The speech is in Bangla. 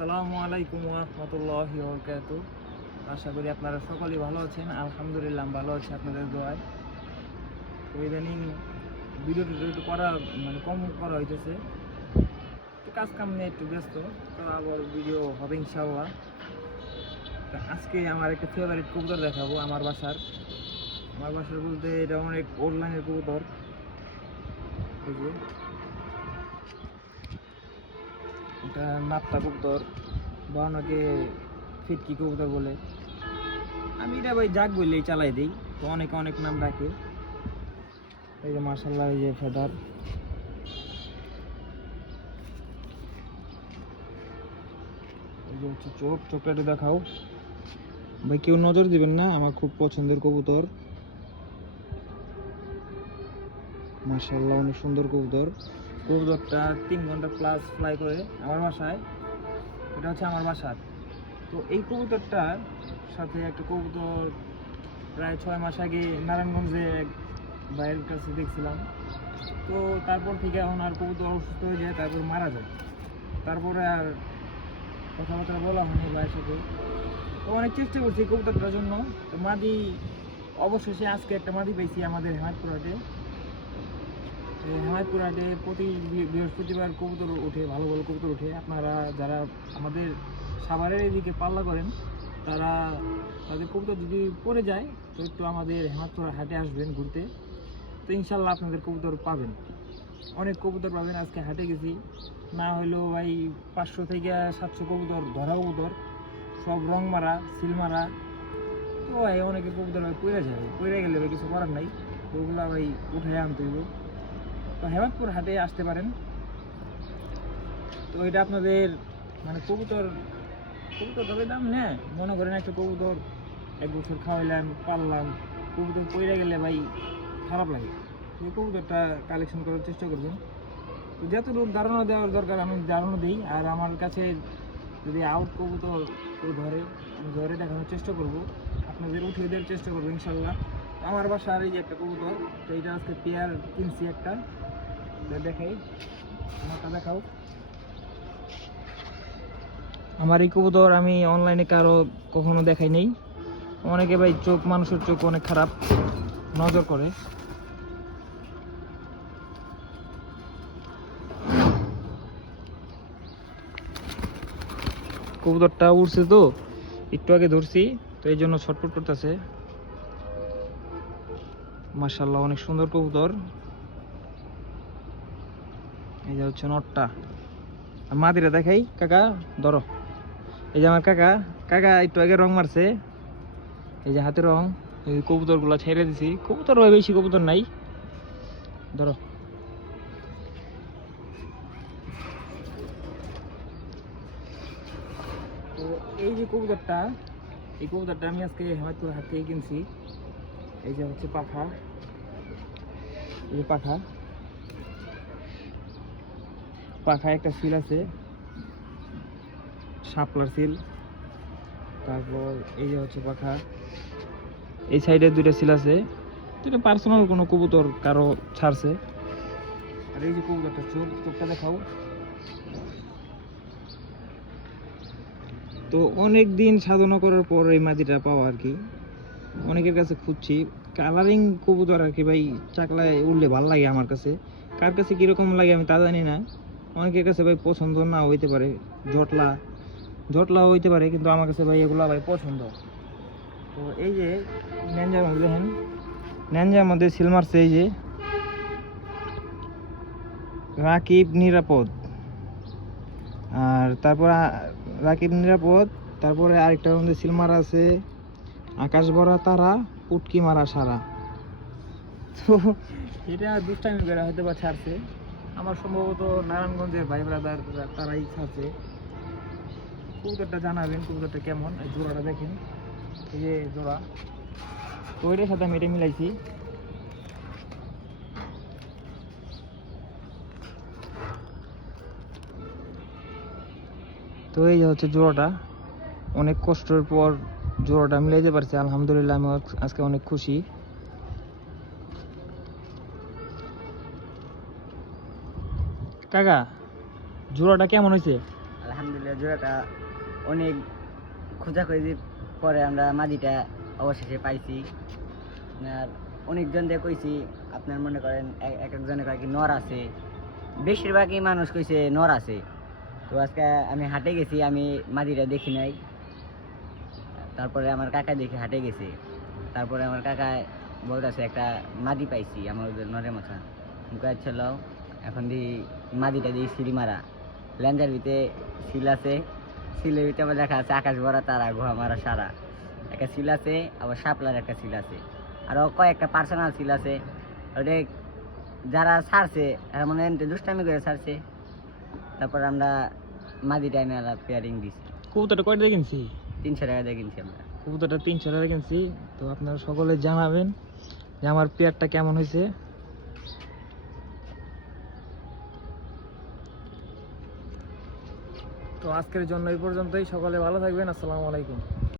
আসসালামু আলাইকুম রহমতুল্লাহ বরকাত। আশা করি আপনারা সকলেই ভালো আছেন। আলহামদুলিল্লাহ ভালো আছি আপনাদের দোয়ায়। তো ইদানিং ভিডিও একটু করা মানে কম করা হইতেছে। তো কাজ কাম নিয়ে একটু ব্যস্ত, তো আবার ভিডিও হবে ইনশাল্লাহ তো আজকে আমার একটা ফেভারিট কবুতর দেখাবো আমার বাসার। আমার বাসার বলতে এটা অনেক ওল্ড লাইনের কবুতর। এটা নাপ্তা কবুতর, বা অনেকে ফিটকি কবুতর বলে। আমি এটা ভাই যাক বললেই চালাই দিই, তো অনেকে অনেক নাম ডাকে। এই যে মার্শাল্লাহ এই যে ফেদার। এই যে হচ্ছে চোখ, চোখটা দেখাও। ভাই, কেউ নজর দিবেন না, আমার খুব পছন্দের কবুতর। মার্শাল্লাহ অনেক সুন্দর কবুতর। কবুতরটা তিন ঘণ্টা প্লাস ফ্লাই করে আমার বাসায়। এটা হচ্ছে আমার বাসার। তো এই কবুতরটার সাথে একটা কবুতর প্রায় ছয় মাস আগে নারায়ণগঞ্জে এক ভাইয়ের কাছে দেখছিলাম। তো তারপর থেকে এখন আর কবুতর অসুস্থ হয়ে যায়, তারপর মারা যায়। তারপরে আর কথাবার্তা বলা হয়নি ভাইয়ের সাথে। তো অনেক চেষ্টা করছি কবুতরটার জন্য। তো মাদি, অবশেষে আজকে একটা মাদি পেয়েছি আমাদের হেমায়তপুরহাটে এই হেমায়তপুর হাটে প্রতি বৃহস্পতিবার কবুতর ওঠে, ভালো ভালো কবুতর ওঠে। আপনারা যারা আমাদের সাভারের এদিকে পাল্লা করেন, তারা তাদের কবুতর যদি পড়ে যায়, তো একটু আমাদের হেমায়তপুর হাটে আসবেন ঘুরতে। তো ইনশাল্লাহ আপনাদের কবুতর পাবেন। অনেক কবুতর পাবেন, আজকে হাটে গেছি। না হলেও ভাই পাঁচশো থেকে সাতশো কবুতর ধরা কবুতর, সব রং মারা, সিল মারা। তো ভাই অনেকে কবুতর ভাই পড়ে যায় পড়ে গেলে ভাই কিছু করার নাই। ওগুলা ভাই উঠে আনতে হইব। তো হেমাদপুর হাটে আসতে পারেন। তো এটা আপনাদের মানে কবুতর কবুতর তবে দাম নেয়। মনে করেন একটা কবুতর এক বছর খাওয়াইলাম, পাললাম, কবুতর পড়ে গেলে ভাই খারাপ লাগে। তো কবুতরটা কালেকশন করার চেষ্টা করবেন। তো যতটুকু ধারণা দেওয়ার দরকার, আমি ধারণা দিই। আর আমার কাছে যদি আউট কবুতর কেউ ধরে, আমি ধরে দেখানোর চেষ্টা করব। আপনাদের উঠিয়ে দেওয়ার চেষ্টা করব, ইনশাল্লাহ। আমার বাসার এই যে একটা কবুতর, তো এটা আজকে পেয়ার কিনছি একটা। আমার এই কবুতর আমি অনলাইনে কারও কখনো দেখাই নেই। অনেকে ভাই চোখ, মানুষের চোখ অনেক খারাপ। নজর করে। কবুতরটা উড়ছে তো, একটু আগে ধরছি, তো এই জন্য ছটফট করতেছে। মার্শাল্লাহ অনেক সুন্দর কবুতর। এই যে হচ্ছে নটটা। মাদিরা দেখাই, কাকা, ধরো। এই যে আমার কাকা কাকা একটু আগে রং মারছে। এই যে হাতে রং, এই কবুতরগুলা ছেড়ে দিছি। কবুতর হয় বেশি কবুতর নাই। ধরো। তো এই যে কবুতরটা, এই কবুতরটা আমি আজকে হেমায়তপুর হাট থেকে কিনছি। এই যে হচ্ছে পাখা। এই যে পাখা। পাখায় একটা সিল আছে। শাপলার সিল তারপর এই যে হচ্ছে পাখা। এই সাইডে দুইটা সিল আছে। দুটো পার্সোনাল কোনো কবুতর কারও ছাড়ছে। আর এই যে কবুতরটা, চোখ, চোখটা দেখাও। তো অনেক দিন সাধনা করার পর এই মাটিটা পাওয়া আর কি। অনেকের কাছে খুঁজছি। কালারিং কবুতর আর কি ভাই, চাকলায় উঠলে ভালো লাগে আমার কাছে। কার কাছে কীরকম লাগে আমি তা জানি না। অনেকের কাছে ভাই পছন্দ না হইতে পারে, জটলা জটলা হইতে পারে, কিন্তু আমার কাছে ভাই এগুলো ভাই পছন্দ। তো এই যে ন্যাঞ্জার মধ্যে দেখেন ন্যাঞ্জার মধ্যে সিল মারছে এই যে রাকিব নিরাপদ। আর তারপর রাকিব নিরাপদ, তারপরে আরেকটার মধ্যে সিল মারা আছে, আকাশ ভরা তারা উটকি মারা সারা। তো এটা দুষ্টামি করে হয়তো বা ছাড়ছে। আমার সম্ভবত নারায়ণগঞ্জের ভাই ব্রাদার তারাই ছাড়ছে কবুতরটা জানাবেন, কবুতরটা কেমন? এই জোড়াটা দেখেন। এই যে জোড়া। তো ওইটার সাথে আমি এটা মিলাইছি। তো এই হচ্ছে জোড়াটা। অনেক কষ্টের পর জোড়াটা মিলাইতে পারছি। আলহামদুলিল্লাহ, আমি আজকে অনেক খুশি। কাকা, জোড়াটা কেমন হয়েছে? আলহামদুলিল্লাহ, জোড়াটা অনেক খোঁজাখুঁজির পরে আমরা মাদিটা অবশেষে পাইছি। আর অনেকজন দিয়ে কইছি, আপনার মনে করেন এক এক একজনে কয় কি নর আছে। বেশিরভাগই মানুষ কইছে নর আছে। তো আজকে আমি হাটে গেছি, আমি মাদিটা দেখি নাই। তারপরে আমার কাকা দেখে হাটে গেছে। তারপরে আমার কাকা বলতেছে, একটা মাদি পাইছি, আমার নরের মাথা কয়েক ছিল এখন দি মাদিটা দিয়ে সিঁড়ি মারা। ল্যান্ডার ভিতরে সিল আছে সিলের ভিতরে আবার দেখা আছে আকাশ ভরা তারা গুহা মারা সারা। একটা সিল আছে আবার শাপলার একটা সিল আছে। আরও কয়েকটা পার্সোনাল সিল আছে। ওটা যারা এরা মনে দুষ্টামি করে ছাড়ছে। তারপর আমরা মাদি টাইমে পেয়ারিং দিছি। কবুতরটা কয়টা কিনছি? তিনশো টাকা দিয়ে কিনছি আমরা। কবুতরটা তিনশো টাকা কিনছি। তো আপনারা সকলে জানাবেন যে আমার পেয়ারটা কেমন হয়েছে। আজকের জন্য এই পর্যন্তই। সকলে ভালো থাকবেন। আসসালামু আলাইকুম।